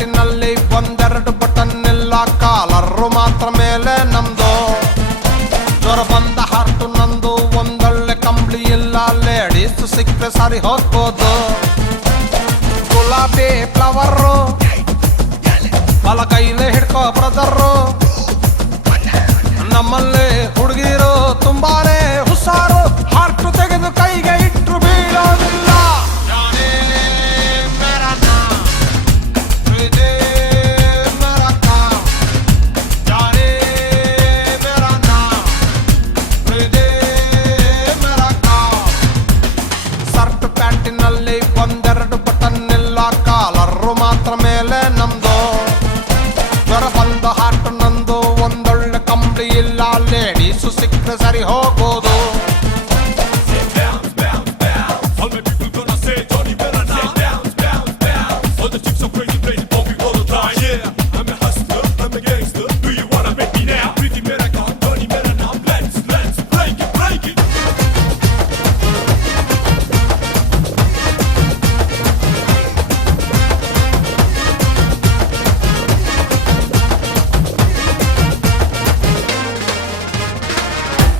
ಪ್ಯಾಂಟಿನಲ್ಲಿ ಒಂದೆರಡು ಬಟನ್ ಇಲ್ಲ, ಕಾಲರ್ರು ಮಾತ್ರ ಮೇಲೆ ನಮ್ದು. ಜ್ವರ ಬಂದ ಹಾರ್ಟು ನಂದು, ಒಂದೊಳ್ಳೆ ಕಂಬಳಿ ಇಲ್ಲ, ಲೇಡೀಸ್ ಸಿಕ್ಕರೆ ಸರಿ ಹೋಗ್ಬೋದು. ಗುಲಾಬಿ ಫ್ಲವರು ಬಲ ಕೈಲೇ ಹಿಡ್ಕೋ ಬ್ರದರ್ರು, ನಮ್ಮಲ್ಲಿ ಹುಡುಗಿರು ತುಂಬಾನೇ ಹುಷಾರು, ಹಾರ್ಟು ತೆಗೆದು ಕೈಗೆ ಇಟ್ರು ಬೀಳೋದಿಲ್ಲ. ಸರ್ಟ್ ಪ್ಯಾಂಟಿನಲ್ಲಿ ಒಂದೆರಡು ಬಟನ್ ಇಲ್ಲ, ಕಾಲರ್ರು ಮಾತ್ರ ಮೇಲೆ ನಮ್ದು. ಜ್ವರ ಬಂದ ಹಾರ್ಟು ನಂದು, ಒಂದೊಳ್ಳೆ ಕಂಬಳಿ ಇಲ್ಲ, ಲೇಡೀಸು ಸಿಕ್ಕರೆ ಸರಿ ಹೋಗೋದು.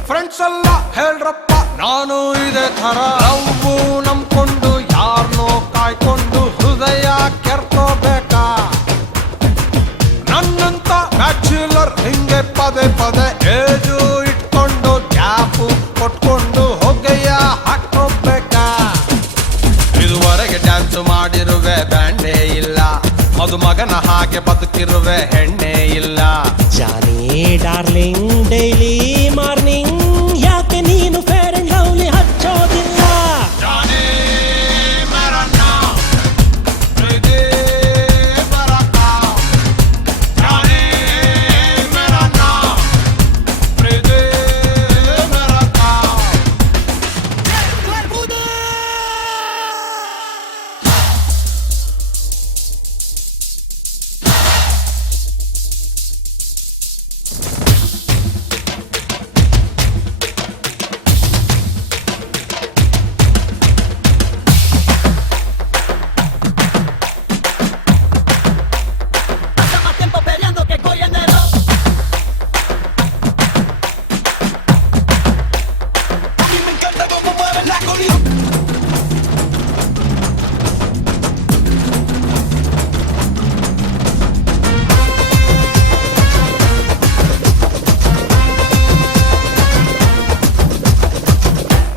ಫ್ರೆಂಡ್ಸ್ ಎಲ್ಲ ಹೇಳ್ರಪ್ಪ ನಾನು ಇದೇ ಥರ, ನಾವು ನಂಬ್ಕೊಂಡು ಯಾರನ್ನೋ ಕಾಯ್ಕೊಂಡು ಹೃದಯ ಕೆರ್ಕೋಬೇಕಾ? ನನ್ನಂತ ಬ್ಯಾಚುಲರ್ ಹಿಂಗೆ ಪದೇ ಪದೇ ಏಜು ಇಟ್ಕೊಂಡು ಗ್ಯಾಪು ಕೊಟ್ಕೊಂಡು ಹೊಗೆಯ ಹಾಕೋಬೇಕಾ? ಇದುವರೆಗೆ ಡ್ಯಾನ್ಸ್ ಮಾಡಿರುವೆ ಬ್ಯಾಂಡೇ ಇಲ್ಲ, ಮದುಮಗನ ಹಾಗೆ ಬದುಕಿರುವೆ ಹೆಣ್ಣೆ ಇಲ್ಲ. ಜಾನಿ ಡಾರ್ಲಿಂಗ್ ಡೈಲಿ ಮಾರ್ನಿಂಗ್ ಯಾಕೆ ನೀನು ಫೇರ್ ಅಂಡ್ ಲವ್ಲಿ ಹಚ್ಚೋದಿಲ್ಲ?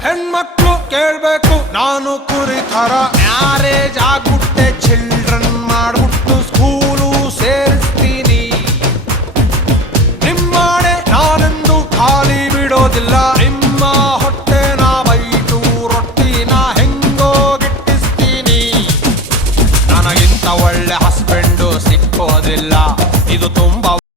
ಹೆಣ್ಮಕ್ಳು ಕೇಳ್ಬೇಕು ನಾನು ಕುರಿ ಥರ,